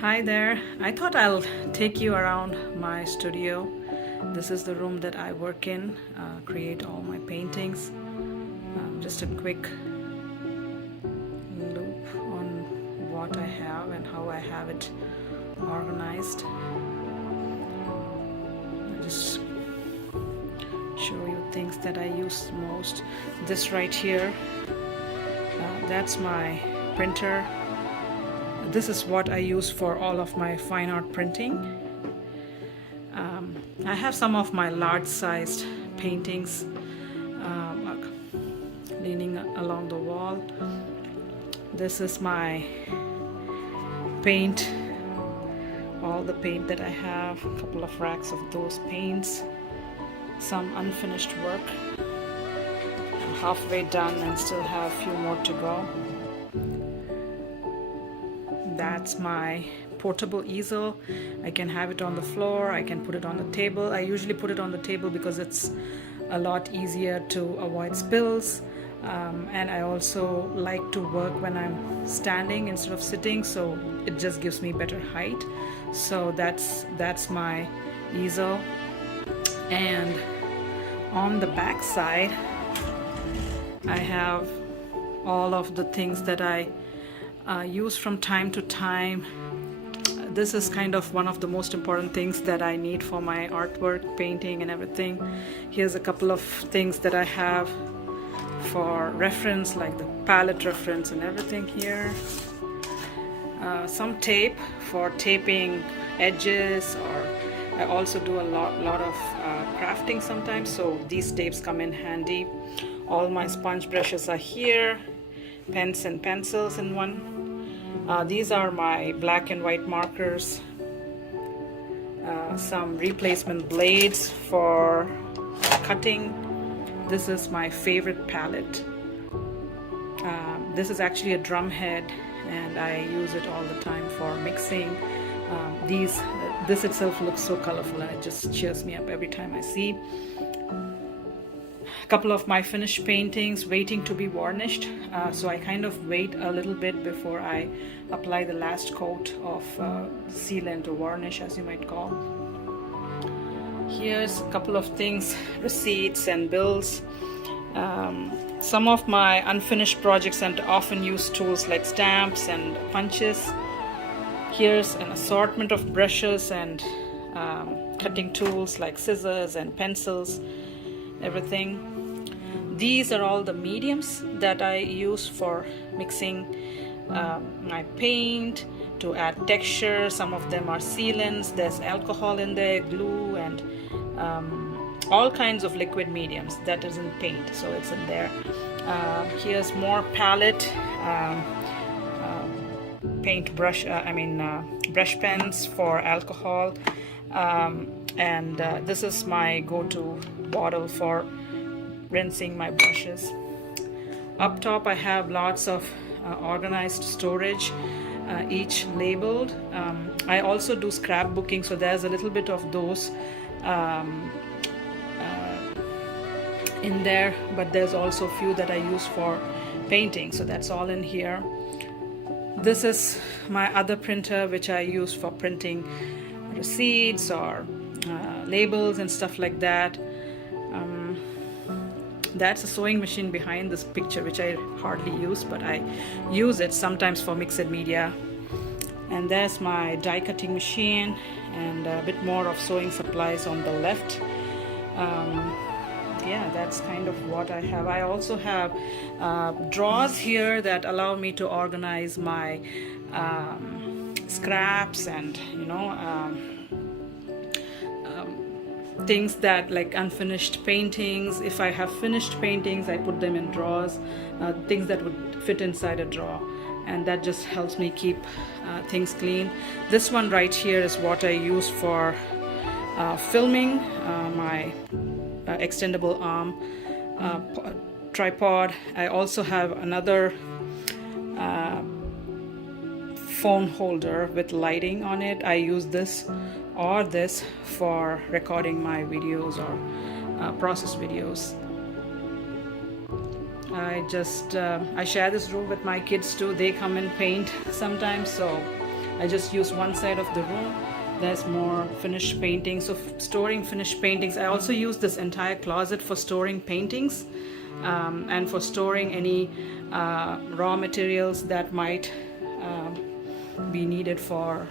Hi there. I thought I'll take you around my studio. This is the room that I work in, create all my paintings. Just a quick loop on what I have and how I have it organized. I'll just show you things that I use most. This right here, that's my printer. This is what I use for all of my fine art printing. I have some of my large-sized paintings leaning along the wall. This is my paint, all the paint that I have, a couple of racks of those paints, some unfinished work. I'm halfway done and still have a few more to go. That's my portable easel. I can have it on the floor, I can put it on the table. I usually put it on the table because it's a lot easier to avoid spills. And I also like to work when I'm standing instead of sitting, so it just gives me better height. So that's my easel. And on the back side, I have all of the things that I use from time to time. This is kind of one of the most important things that I need for my artwork, painting and everything. Here's a couple of things that I have for reference, like the palette reference and everything here. Some tape for taping edges, or I also do a lot of crafting sometimes, so these tapes come in handy. All my sponge brushes are here, pens and pencils in one. These are my black and white markers, some replacement blades for cutting. This is my favorite palette. This is actually a drum head and I use it all the time for mixing. This itself looks so colorful and it just cheers me up every time I see. A couple of my finished paintings waiting to be varnished, so I kind of wait a little bit before I apply the last coat of sealant or varnish, as you might call. Here's a couple of things, receipts and bills. Some of my unfinished projects and often use tools like stamps and punches. Here's an assortment of brushes and cutting tools like scissors and pencils, everything. These are all the mediums that I use for mixing my paint to add texture. Some of them are sealants, there's alcohol in there, glue, and all kinds of liquid mediums. That isn't paint, so it's in there. Here's more palette, paint brush, brush pens for alcohol, and this is my go-to bottle for rinsing my brushes. Up top I have lots of organized storage, each labeled. I also do scrapbooking, so there's a little bit of those in there, but there's also a few that I use for painting, so that's all in here. This is my other printer, which I use for printing receipts or labels and stuff like that. That's a sewing machine behind this picture, which I hardly use, but I use it sometimes for mixed media. And there's my die cutting machine and a bit more of sewing supplies on the left. Yeah, that's kind of what I have. I also have drawers here that allow me to organize my scraps and things that, like unfinished paintings. If I have finished paintings, I put them in drawers, things that would fit inside a drawer, and that just helps me keep things clean. This one right here is what I use for filming my extendable arm tripod. I also have another phone holder with lighting on it. I use this or this for recording my videos or process videos. I share this room with my kids too. They come and paint sometimes, so I just use one side of the room. There's more finished paintings. So storing finished paintings. I also use this entire closet for storing paintings and for storing any raw materials that might be needed for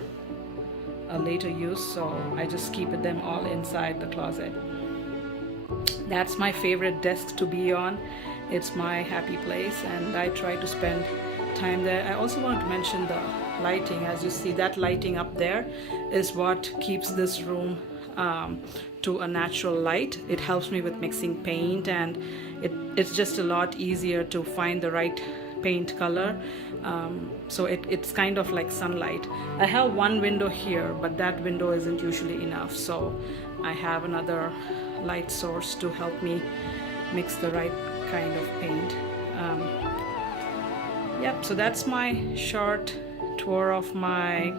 a later use. So I just keep them all inside the closet. That's my favorite desk to be on. It's my happy place, and I try to spend time there. I also want to mention the lighting. As you see, that lighting up there is what keeps this room to a natural light. It helps me with mixing paint, and it's just a lot easier to find the right paint color. So it's kind of like sunlight. I have one window here, but that window isn't usually enough, so I have another light source to help me mix the right kind of paint. Yep, so that's my short tour of my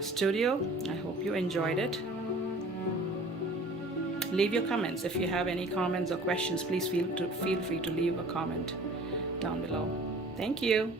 studio. I hope you enjoyed it. Leave your comments. If you have any comments or questions, please feel free to leave a comment down below. Thank you.